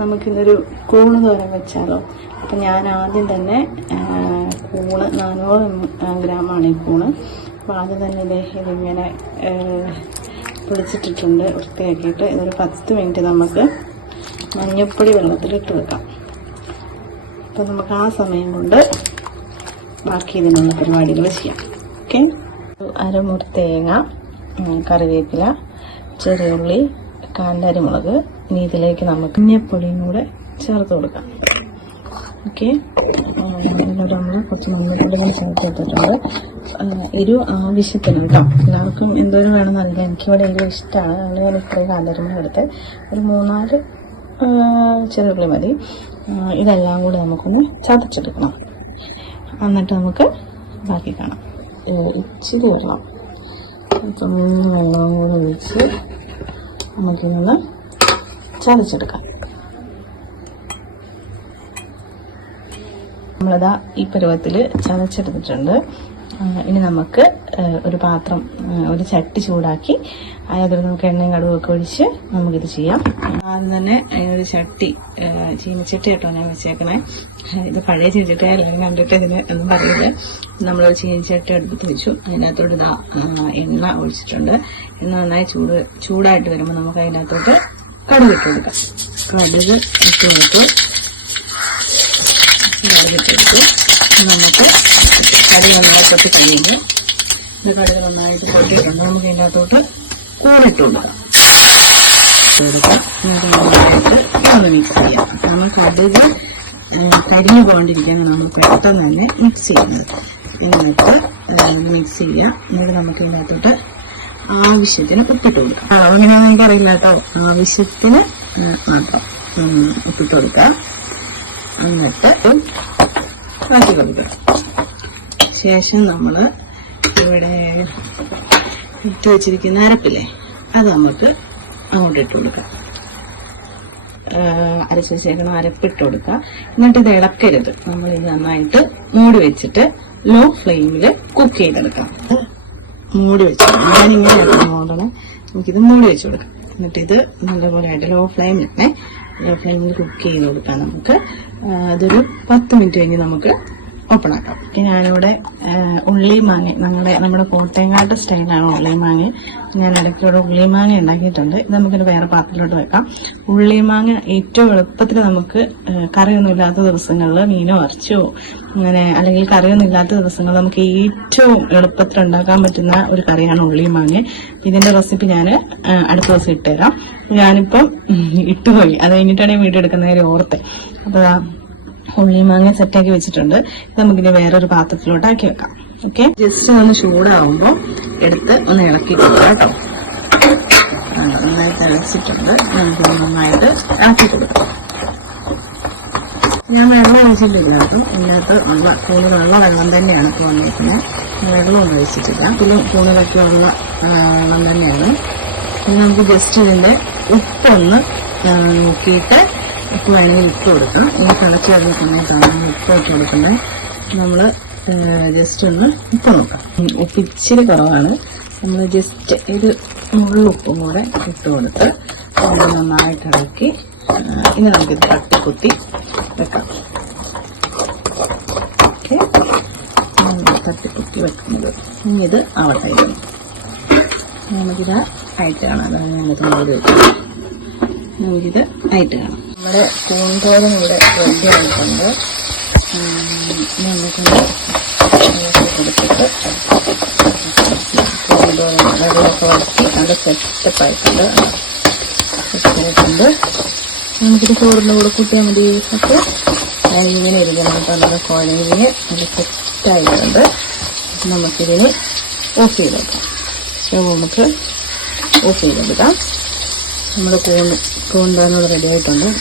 നമുക്കിന്നൊരു കൂണ് തോരൻ വെച്ചാലോ. അപ്പം ഞാൻ ആദ്യം തന്നെ കൂണ് 400 ഗ്രാമാണ് ഈ കൂണ്. അപ്പോൾ ആദ്യം തന്നെ ഇതിങ്ങനെ പൊളിച്ചിട്ടിട്ടുണ്ട്, വൃത്തിയാക്കിയിട്ട് ഇതൊരു 10 മിനിറ്റ് നമുക്ക് മഞ്ഞൾപ്പൊടി വെള്ളത്തിലിട്ട് വെക്കാം. അപ്പോൾ നമുക്ക് ആ സമയം കൊണ്ട് ബാക്കി ഇതിനുള്ള പരിപാടികൾ ചെയ്യാം. ഓക്കെ, അരമുറി തേങ്ങ, കറിവേപ്പില, ചെറിയുള്ളി, കാന്താരിമുളക്, ഇനി ഇതിലേക്ക് നമുക്ക് മഞ്ഞൾപ്പൊടിയും കൂടെ ചേർത്ത് കൊടുക്കാം. ഓക്കെ, നമ്മൾ കുറച്ച് മഞ്ഞൾപ്പൊടി ചേർത്തിട്ടുണ്ട്. എരിവ് ആവശ്യത്തിന് കേട്ടോ, എല്ലാവർക്കും എന്തോരം വേണമെന്നറിയില്ല. എനിക്കിവിടെ എരിവ് ഇഷ്ടമാണ്, അതുകൊണ്ട് ഞാൻ ഇത്രയും കാന്താരിമുളക് എടുത്ത് ഒരു 3-4 ചെറിയുള്ളി മതി. ഇതെല്ലാം കൂടി നമുക്കൊന്ന് ചതച്ചെടുക്കണം. എന്നിട്ട് നമുക്ക് ബാക്കി കാണാം. ഇച്ചിരി വെള്ളം, ഇപ്പം വെള്ളവും കൂടെ ഒഴിച്ച് നമുക്കിതൊന്ന് ചതച്ചെടുക്കാം. നമ്മളിതാ ഈ പരുവത്തിൽ ചതച്ചെടുത്തിട്ടുണ്ട്. ഇനി നമുക്ക് ഒരു പാത്രം, ഒരു ചട്ടി ചൂടാക്കി അതിൽ നമുക്ക് എണ്ണയും കടുവൊക്കെ ഒഴിച്ച് നമുക്കിത് ചെയ്യാം. ആദ്യം തന്നെ ഒരു ചട്ടി, ചീനിച്ചട്ടി കേട്ടോ ഞാൻ വെച്ചേക്കണേ. ഇത് പഴയ ചീനിച്ചട്ടി അല്ലെങ്കിൽ കണ്ടിട്ട് ഇതിന് ഒന്നും പറയില്ല. നമ്മളൊരു ചീനിച്ചട്ടി എടുത്ത് വെച്ചു. അതിനകത്തോട്ട് ഇതാ എണ്ണ ഒഴിച്ചിട്ടുണ്ട്. എണ്ണ നന്നായി ചൂടായിട്ട് വരുമ്പോൾ നമുക്ക് അതിനകത്തോട്ട് കടുക് ഇട്ട് കൊടുക്കാം. കടുക് ഇട്ട് കൊടുത്തു. നമുക്ക് കടുക് നന്നായി പൊട്ടി കഴിയുമ്പോൾ ഇത് കടുക് നന്നായിട്ട് പൊട്ടിയിട്ടുണ്ട്. നമുക്ക് ഇതിനകത്തോട്ട് കൂണിട്ട് കൊടുക്കാം. നന്നായിട്ട് ഒന്ന് മിക്സ് ചെയ്യാം. നമ്മൾ കടുക് കരിഞ്ഞു പോകാണ്ടിരിക്കാണ് നമ്മൾ പെട്ടെന്ന് തന്നെ മിക്സ് ചെയ്യുന്നത്. എന്നിട്ട് മിക്സ് ചെയ്യാം. എന്നിട്ട് നമുക്ക് ഇതിനകത്തോട്ട് ആവശ്യത്തിന് ഉപ്പിട്ട് കൊടുക്കാം. അങ്ങനെയാണെന്ന് എനിക്കറിയില്ല കേട്ടോ. ആവശ്യത്തിന് മാത്രം ഉപ്പിട്ട് കൊടുക്കാം. എന്നിട്ട് മാറ്റി കൊടുക്കുക. ശേഷം നമ്മൾ ഇവിടെ ഇട്ട് വെച്ചിരിക്കുന്ന അരപ്പില്ലേ, അത് നമുക്ക് അങ്ങോട്ട് ഇട്ട് കൊടുക്കാം. അരച്ച് വെച്ചേക്കണം അരപ്പിട്ട് കൊടുക്കുക. എന്നിട്ട് ഇത് ഇളക്കരുത്. നമ്മളിത് നന്നായിട്ട് മൂടി വെച്ചിട്ട് ലോ ഫ്ലെയിമിൽ കുക്ക് ചെയ്തെടുക്കണം. മൂടി വെച്ച് ഞാനിങ്ങനെ നോക്കണം. നമുക്കിത് മൂടി വെച്ച് കൊടുക്കാം. എന്നിട്ട് ഇത് നല്ലപോലെ ആയിട്ട് ലോ ഫ്ലെയിമിൽ കുക്ക് ചെയ്ത് കൊടുക്കാം. നമുക്ക് അതൊരു 10 മിനിറ്റ് കഴിഞ്ഞ് നമുക്ക് ഓപ്പൺ ആക്കാം. ഞാനിവിടെ ഉള്ളി മാങ്ങ, നമ്മുടെ കോട്ടയങ്കാട്ട് സ്റ്റൈലാണ് ഉള്ളി മാങ്ങ. ഞാൻ ഇടയ്ക്കൂടെ ഉള്ളി മാങ്ങ ഉണ്ടാക്കിയിട്ടുണ്ട്. ഇത് നമുക്കൊരു വേറെ പാത്രത്തിലോട്ട് വെക്കാം. ഉള്ളി മാങ്ങ ഏറ്റവും എളുപ്പത്തിൽ നമുക്ക് കറിയൊന്നും ഇല്ലാത്ത ദിവസങ്ങളിൽ മീനോ ഇറച്ചിയോ അങ്ങനെ, അല്ലെങ്കിൽ കറിയൊന്നും ഇല്ലാത്ത ദിവസങ്ങളിൽ നമുക്ക് ഏറ്റവും എളുപ്പത്തിൽ ഉണ്ടാക്കാൻ പറ്റുന്ന ഒരു കറിയാണ് ഉള്ളി മാങ്ങ. ഇതിന്റെ റെസിപ്പി ഞാൻ അടുത്ത ദിവസം ഇട്ടുതരാം. ഞാനിപ്പം ഇട്ടുപോയി, അത് കഴിഞ്ഞിട്ടാണ് ഈ വീഡിയോ എടുക്കുന്ന കാര്യം ഓർത്തെ. അപ്പോൾ ഉള്ളി മാങ്ങ സെറ്റാക്കി വെച്ചിട്ടുണ്ട്. നമുക്കിനി വേറൊരു പാത്രത്തിലോട്ട് ആക്കി വെക്കാം. ഓക്കെ, ജസ്റ്റ് ഒന്ന് ചൂടാവുമ്പോൾ എടുത്ത് ഒന്ന് ഇളക്കി കൊടുക്കാം കേട്ടോ. നന്നായിട്ട് ഇളച്ചിട്ടുണ്ട്. നമുക്ക് നന്നായിട്ട് ഇളക്കി കൊടുക്കാം. ഞാൻ വെള്ളം ഒഴിച്ചിട്ടില്ല കേട്ടോ. ഇതിനകത്ത് കൂണിലുള്ള വെള്ളം തന്നെയാണ് ഇപ്പോൾ വന്നിരിക്കുന്നത്. വെള്ളമൊന്നും ഒഴിച്ചിട്ടില്ല. കൂണിലൊക്കെ ഉള്ള വെള്ളം തന്നെയാണ്. ഇനി നമുക്ക് ജസ്റ്റ് ഇതിന്റെ ഉപ്പൊന്ന് നോക്കിയിട്ട് ഉപ്പ് വേണമെങ്കിൽ ഇട്ട് കൊടുക്കാം. ഇനി തിളച്ച് വരുന്ന സമയത്താണ് ഉപ്പ് ഇട്ട് കൊടുക്കുന്നത്. നമ്മൾ ജസ്റ്റ് ഒന്ന് ഉപ്പ് നോക്കാം. ഉപ്പ് ഇച്ചിരി കുറവാണ്. നമ്മൾ ജസ്റ്റ് ഒരു മുള്ളുപ്പും കൂടെ ഇട്ട് കൊടുത്ത് നമ്മൾ നന്നായിട്ട് ഇളക്കി ഇനി നമുക്കിത് തട്ടിക്കുത്തി വെക്കാം. ഓക്കെ, തട്ടിക്കുത്തി വെക്കുന്നത് ഇനി ഇത് ആവട്ടെ. നമുക്കിത് ആയിട്ട് കാണാം. അതാണ് ഞാനിത് മൂടി വെക്കാം. നമുക്കിത് ആയിട്ട് കാണാം. നമ്മുടെ കൂൺതോരൻ ഇവിടെ റെഡി ആയിട്ടുണ്ട്. നമുക്കൊന്ന് കൊടുത്തിട്ട് കൂൺതോരൻ വെള്ളമൊക്കെ വറ്റി നല്ല സെറ്റപ്പായിട്ടുണ്ട്. നമുക്കിത് ചോറിൻ്റെ കൂടെ കൂട്ടിയാൽ മതി. ഒക്കെ ഇങ്ങനെ ഇരിക്കണം കേട്ടോ. നല്ല കുഴഞ്ഞ് നല്ല സെറ്റായിട്ടുണ്ട്. നമുക്കിതിന് ഓഫ് ചെയ്തെടുക്കാം. സ്റ്റവ് നമുക്ക് ഓഫ് ചെയ്തെടുക്കാം. നമ്മുടെ കൂൺതോരൻ റെഡി ആയിട്ടുണ്ട്.